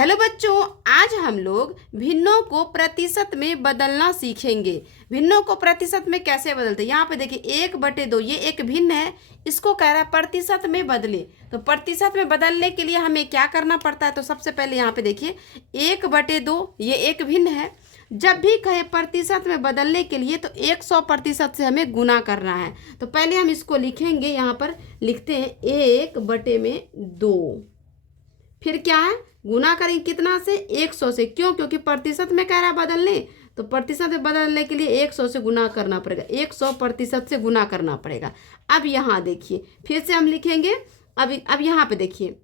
Hello बच्चों, आज हम लोग भिन्नों को प्रतिशत में बदलना सीखेंगे। भिन्नों को प्रतिशत में कैसे बदलते हैं। यहाँ पे देखिए 1/2 ये एक भिन्न है, इसको कह रहा है प्रतिशत में बदले। तो प्रतिशत में बदलने के लिए हमें क्या करना पड़ता है। तो सबसे पहले यहाँ पे देखिए 1/2 ये एक भिन्न है। जब भी कहे प्रतिशत में बदलने के लिए तो 100% से हमें गुना करना है। तो पहले हम इसको लिखेंगे, यहाँ पर लिखते हैं 1/2। फिर क्या है, गुना करेंगे कितना से, 100 से। क्यों? क्योंकि प्रतिशत में कह रहा है बदलने, तो प्रतिशत में बदलने के लिए 100 से गुना करना पड़ेगा, 100% से गुना करना पड़ेगा। अब यहाँ देखिए फिर से हम लिखेंगे। अब यहाँ पे देखिए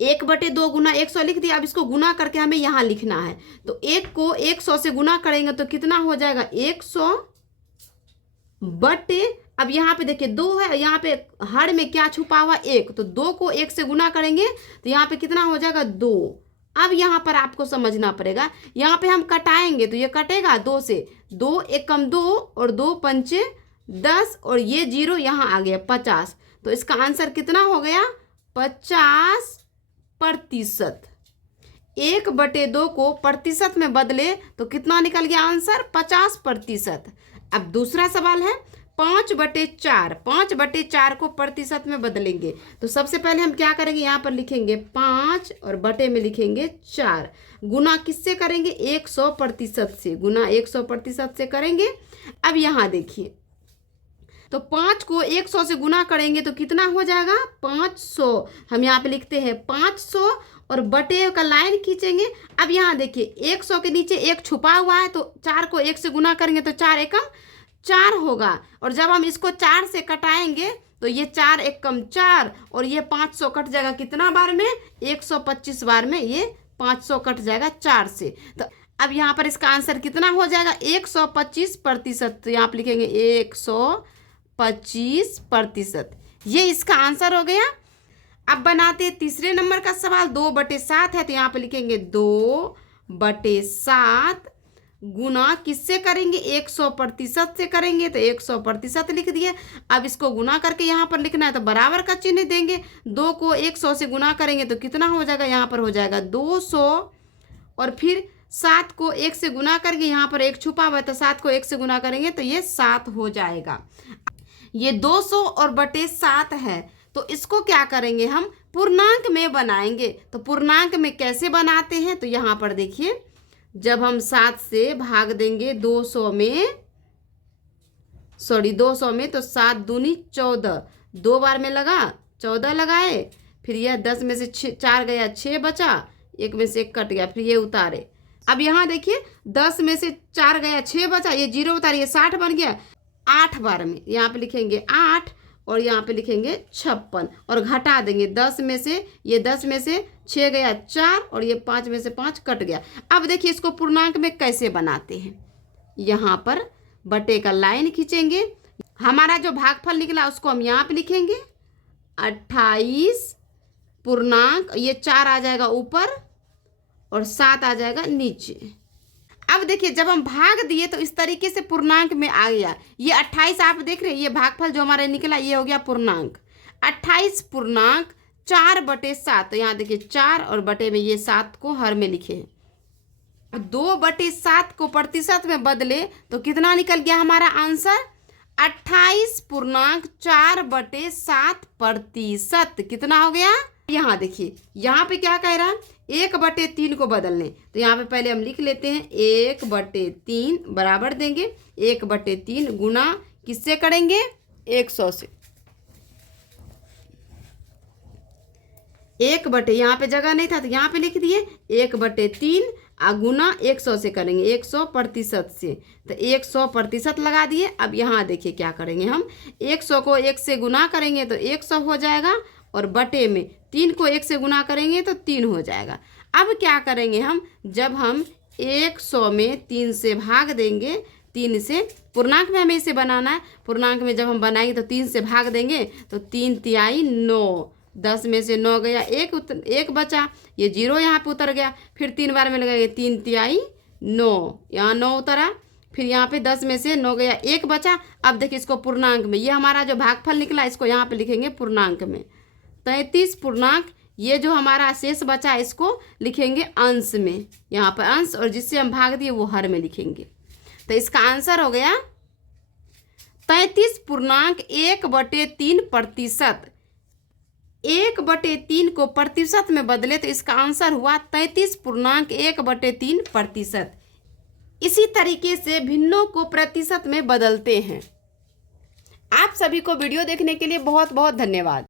1/2 गुना 100 लिख दिया। अब इसको गुना करके हमें यहाँ लिखना है। तो 1 को 100 से गुना करेंगे तो कितना हो जाएगा, 100 बटे, अब यहाँ पे देखिए 2 है, यहाँ पे हर में क्या छुपा हुआ, 1। तो 2 को 1 से गुना करेंगे तो यहाँ पे कितना हो जाएगा, 2। अब यहाँ पर आपको समझना पड़ेगा, यहाँ पे हम कटाएंगे तो ये कटेगा 2 से। 2 1 कम 2 और 2 पंचे 10 और ये 0 यहाँ आ गया 50। तो इसका आंसर कितना हो गया, 50%। 1/2 को प्रतिशत में बदले तो कितना निकल गया आंसर, 50%। अब दूसरा सवाल है 5/4। 5/4 को प्रतिशत में बदलेंगे तो सबसे पहले हम क्या करेंगे, यहाँ पर लिखेंगे 5 और बटे में लिखेंगे 4। गुना किससे करेंगे, 100% से। गुना 100% से करेंगे। अब यहाँ देखिए तो 5 को 100 से गुना करेंगे तो कितना हो जाएगा, 500। हम यहाँ पे लिखते हैं 500 और बटे का लाइन खींचेंगे। अब यहाँ देखिए 100 के नीचे 1 छुपा हुआ है, तो 4 को 1 से गुना करेंगे तो 4 एकम 4 होगा। और जब हम इसको 4 से कटाएंगे तो ये 4 एकम 4 और ये 500 कट जाएगा कितना बार में, 125 बार में ये 500 कट जाएगा 4 से। तो अब यहाँ पर इसका आंसर कितना हो जाएगा, 125%। तो यहाँ पर लिखेंगे 125%। ये इसका आंसर हो गया। अब बनाते हैं तीसरे नंबर का सवाल। 2/7 है तो यहाँ पे लिखेंगे 2/7 गुना किससे करेंगे, 100% से करेंगे। तो 100% लिख दिए। अब इसको गुना करके यहाँ पर लिखना है तो बराबर का चिन्ह देंगे। 2 को 100 से गुना करेंगे तो कितना हो जाएगा, यहाँ पर हो जाएगा 200। और फिर 7 को 1 से गुना करके, यहाँ पर 1 छुपा हुआ है तो 7 को 1 से गुना करेंगे तो ये 7 हो जाएगा। ये 200 और बटे 7 है। तो इसको क्या करेंगे, हम पूर्णांक में बनाएंगे। तो पूर्णांक में कैसे बनाते हैं, तो यहाँ पर देखिए जब हम 7 से भाग देंगे 200 में, 200 में, तो 7 दूनी 14, 2 बार में लगा 14 लगाए। फिर यह 10 में से 4 गया, 6 बचा, 1 में से 1 कट गया, फिर ये उतारे। अब यहाँ देखिए 10 में से 4 गया, 6 बचा, ये 0 उतारे, ये 60 बन गया। 8 बार में यहाँ पे लिखेंगे 8 और यहाँ पे लिखेंगे 56 और घटा देंगे 10 में से, ये 10 में से 6 गया 4 और ये 5 में से 5 कट गया। अब देखिए इसको पूर्णांक में कैसे बनाते हैं। यहाँ पर बटे का लाइन खींचेंगे। हमारा जो भागफल निकला उसको हम यहाँ पे लिखेंगे 28 पूर्णांक, ये 4 आ जाएगा ऊपर और 7 आ जाएगा नीचे। अब देखिए जब हम भाग दिए तो इस तरीके से पूर्णांक में आ गया। ये 28 आप देख रहे हैं, ये भागफल जो हमारा निकला ये हो गया पूर्णांक। 28 पूर्णांक 4/7। तो यहाँ देखिए 4 और बटे में ये 7 को हर में लिखे। 2/7 को प्रतिशत में बदले तो कितना निकल गया हमारा आंसर, 28.4/7%। कितना हो गया, यहाँ देखिए यहाँ पे क्या कह रहा है, 1/3 को बदलने। तो यहाँ पे पहले हम लिख लेते हैं 1/3 बराबर देंगे 1/3 गुना किससे करेंगे, 100 से। 1/, यहाँ पे जगह नहीं था तो यहाँ पे लिख दिए 1/3 गुना 100 से करेंगे, 100% से। तो 100% लगा दिए। अब यहाँ देखिए क्या करेंगे, हम 100 को 1 से गुना करेंगे तो 100 हो जाएगा और बटे में 3 को 1 से गुना करेंगे तो 3 हो जाएगा। अब क्या करेंगे हम, जब हम 100 में 3 से भाग देंगे, 3 से पूर्णांक में हमें इसे बनाना है। पूर्णांक में जब हम बनाएंगे तो 3 से भाग देंगे तो 3 तिहाई 9, 10 में से 9 गया, 1 बचा, ये 0 यहाँ पे उतर गया। फिर 3 बार में लगाएंगे 3 तिहाई 9, यहाँ 9 उतरा। फिर यहाँ पे 10 में से 9 गया, 1 बचा। अब देखिए इसको पूर्णांक में, ये हमारा जो भागफल निकला इसको यहाँ पे लिखेंगे पूर्णांक में। 33 पूर्णांक ये जो हमारा शेष बचा है इसको लिखेंगे अंश में, यहाँ पर अंश, और जिससे हम भाग दिए वो हर में लिखेंगे। तो इसका आंसर हो गया 33.1/3%। 1/3 को प्रतिशत में बदले तो इसका आंसर हुआ 33.1/3%। इसी तरीके से भिन्नों को प्रतिशत में बदलते हैं। आप सभी को वीडियो देखने के लिए बहुत बहुत धन्यवाद।